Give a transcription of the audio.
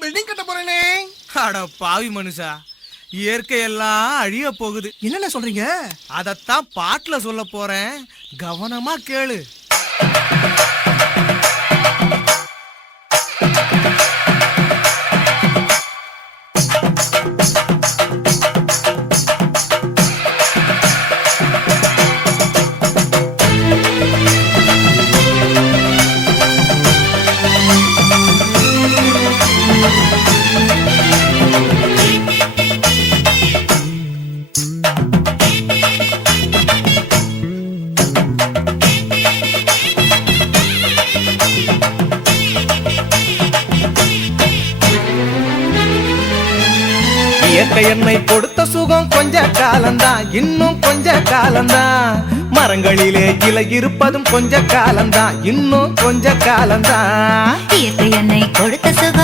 Building கட்ட போறேனே. அட பாவி மனுஷா, இயற்கை எல்லாம் அழிய போகுது. என்னென்ன சொல்றீங்க? அதத்தான் பாட்டுல சொல்ல போறேன், கவனமா கேளு. இயற்கை என்னை கொடுத்த சுகம் கொஞ்ச காலம்தான், இன்னும் கொஞ்ச காலம்தான். மரங்களிலே இலை இருப்பதும் கொஞ்ச காலம்தான், இன்னும் கொஞ்ச காலம்தான். இயற்கை என்னை கொடுத்த சுகம்